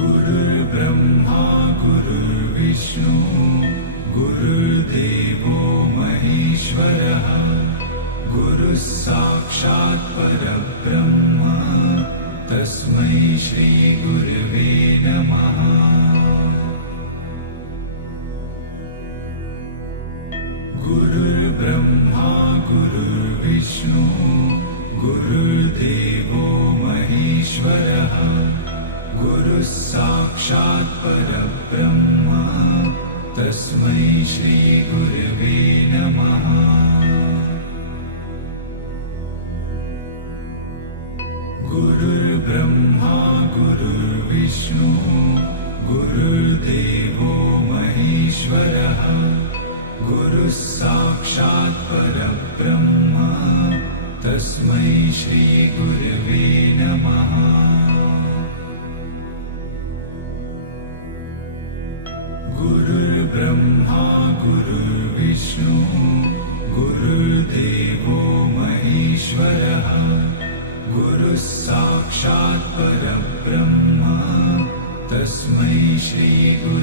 गुरुर्ब्रह्मा गुरुर्विष्णु गुरुर्देवो महेश्वरः गुरुः साक्षात् परब्रह्म तस्मै श्री गुरवे नमः। गुरुर्ब्रह्मा गुरुर्विष्णु गुरुर्देवो महेश्वरः गुरुः साक्षात् परब्रह्म तस्मै श्री गुरवे नमः। गुरुर्ब्रह्मा गुरुर्विष्णु गुरुर्देवो महेश्वरः गुरुः साक्षात् परब्रह्म तस्मै श्री गुरवे नमः। गुरुर्ब्रह्मा गुरुर्विष्णु गुरुर्देवो महेश्वरः गुरुः साक्षात् परब्रह्म तस्मै श्री गुरवे